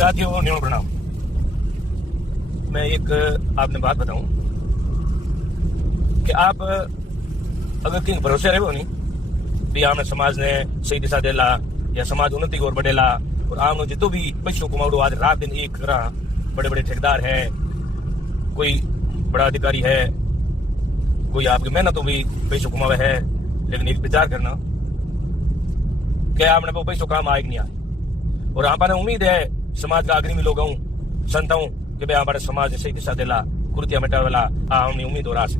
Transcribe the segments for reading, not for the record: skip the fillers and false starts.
साथियों न्यून प्रणाम। मैं एक आपने बात बताऊं कि आप अगर कहीं भरोसे रहो नहीं भी आमने समाज ने सही दिशा देला या समाज उन्नति की ओर बढ़ेला और आमनो जितो भी पैसों कमाओ आज रात दिन एक तरह बड़े बड़े ठेकेदार है, कोई बड़ा अधिकारी है, कोई आपकी मेहनतों भी पैसों कमावे है, लेकिन एक विचार करना क्या आपने वो पैसों काम आए कि नहीं आए। और आप उम्मीद है समाज का अग्रणी लोग संताऊं कि भाई हमारे समाज सही दिशा देला कुर्तियां मिटावेला हमने उम्मीद और आस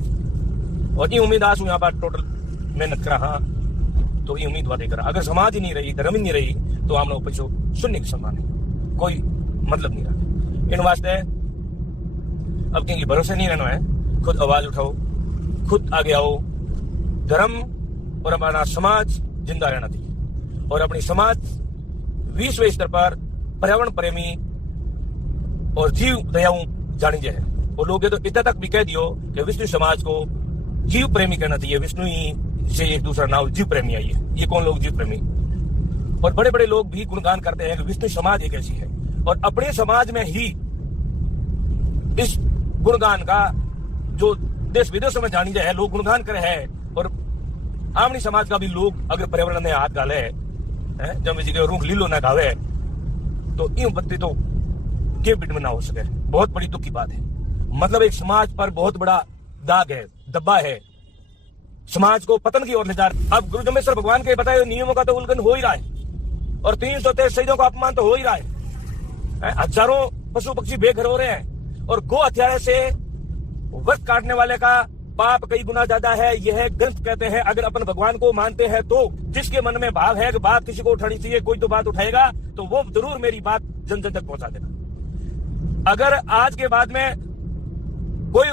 और ये उम्मीद आस यहाँ पर टोटल मेहनत करा। हाँ तो ये उम्मीद वादे करा अगर समाज ही नहीं रही धर्म ही नहीं रही तो हम लोग पैसों सुनने की समान है, कोई मतलब नहीं रहा। इन वास्ते अब कहीं भरोसे नहीं रहना है, खुद आवाज उठाओ, खुद आगे आओ। धर्म और हमारा समाज जिंदा रहना चाहिए और अपनी समाज विश्व स्तर पर पर्यावरण प्रेमी और जीव दयाऊ जानी जाए। और लोग तो इतना तक भी कह दियो कि विष्णु समाज को जीव प्रेमी कहना चाहिए। विष्णु ही से एक दूसरा नाम जीव प्रेमी आई है। ये कौन लोग जीव प्रेमी? और बड़े बड़े लोग भी गुणगान करते हैं कि विष्णु समाज एक ऐसी है और अपने समाज में ही इस गुणगान का जो देश विदेशों में जानी जाए लोग गुणगान करे हैं। और आमनी समाज का भी लोग अगर पर्यावरण में हाथ डाले जब जी के रूख लीलो ना खावे तो यूं बत्ती तो के बिट में ना हो सके। बहुत बड़ी दुख की बात है। मतलब एक समाज पर बहुत बड़ा दाग है, दब्बा है, समाज को पतन की ओर ले जा रहा। अब गुरु जमेश्वर भगवान के बताए नियमों का तो उल्लंघन हो ही रहा है और 323 शहीदों का अपमान तो हो ही रहा है। हजारों पशु पक्षी बेघर हो रहे हैं और गो हत्यारे से वृक्ष काटने वाले का पाप कई गुना ज्यादा है। यह ग्रंथ कहते हैं अगर अपन भगवान को मानते हैं तो जिसके मन में भाव है कि बात किसी को उठानी चाहिए, कोई तो बात उठाएगा तो वो जरूर मेरी बात जन जन तक पहुंचा देगा। अगर आज के बाद में कोई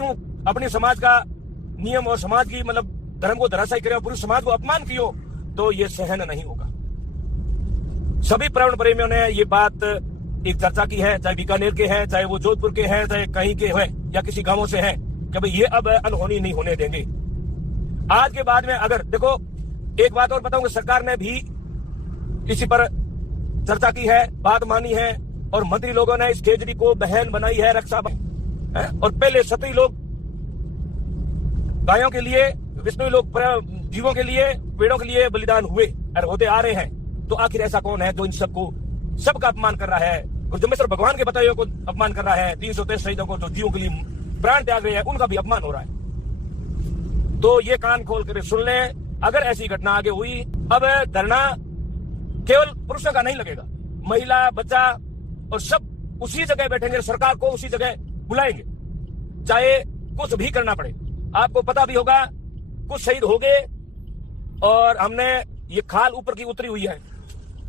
अपने समाज का नियम और समाज की मतलब धर्म को धराशायी करे और पूरे समाज को अपमान कियो तो ये सहन नहीं होगा। सभी पर्यावरण प्रेमियों ने ये बात एक चर्चा की है, चाहे बीकानेर के हैं, चाहे वो जोधपुर के हैं, चाहे कहीं के हैं या किसी गांवों से हैं कि भाई ये अब अनहोनी नहीं होने देंगे। आज के बाद में अगर देखो एक बात और बताऊंगा, सरकार ने भी इसी पर चर्चा की है, बात मानी है और मंत्री लोगों ने इस खेजड़ी को बहन बनाई है, रक्षा और पहले क्षत्रिय लोग गायों के लिए, विष्णु लोग जीवों के लिए, पेड़ों के लिए बलिदान हुए और होते आ रहे हैं। तो आखिर ऐसा कौन है जो इन सबका अपमान कर रहा है? गुरु जमेश्वर भगवान के बताए को अपमान कर रहा है। 323 शहीदों को जो जीवों के लिए प्राण त्याग रहे हैं उनका भी अपमान हो रहा है। तो ये कान खोल कर सुन ले, अगर ऐसी घटना आगे हुई, अब धरना केवल पुरुषों का नहीं लगेगा, महिला, बच्चा और सब उसी जगह बैठेंगे, सरकार को उसी जगह बुलाएंगे, चाहे कुछ भी करना पड़े। आपको पता भी होगा कुछ शहीद हो गए और हमने ये खाल ऊपर की उतरी हुई है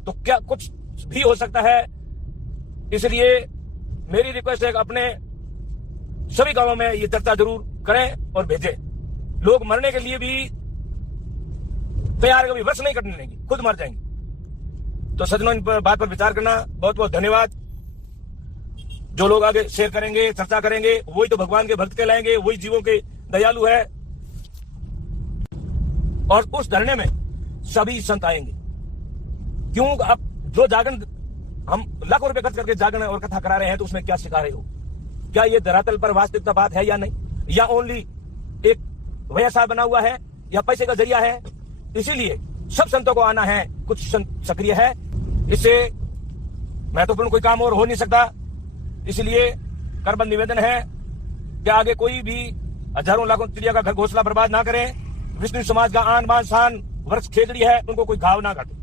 तो क्या कुछ भी हो सकता है। इसलिए मेरी रिक्वेस्ट है कि अपने सभी गांवों में ये चर्चा जरूर करें और भेजें। लोग मरने के लिए भी तैयार, कभी वर्ष नहीं कटने देंगे, खुद मर जाएंगे। तो सज्जनों इन पर बात पर विचार करना। बहुत बहुत धन्यवाद। जो लोग आगे शेयर करेंगे, चर्चा करेंगे, वही तो भगवान के भक्त कहलाएंगे, वही जीवों के दयालु है। और उस धरने में सभी संत आएंगे। क्यों? अब जो जागरण हम लाखों रुपए खर्च करके जागरण और कथा करा रहे हैं तो उसमें क्या सिखा रहे हो? क्या ये धरातल पर वास्तविकता बात है या नहीं, या ओनली एक व्यवसाय बना हुआ है या पैसे का जरिया है? इसीलिए सब संतों को आना है, कुछ संत सक्रिय है, इससे महत्वपूर्ण कोई काम और हो नहीं सकता। इसलिए करबद्ध निवेदन है कि आगे कोई भी हजारों लाखों चिड़िया का घर घोंसला बर्बाद ना करें। विष्णु समाज का आन बान शान वृक्ष खेजड़ी है, उनको कोई घाव ना काटे।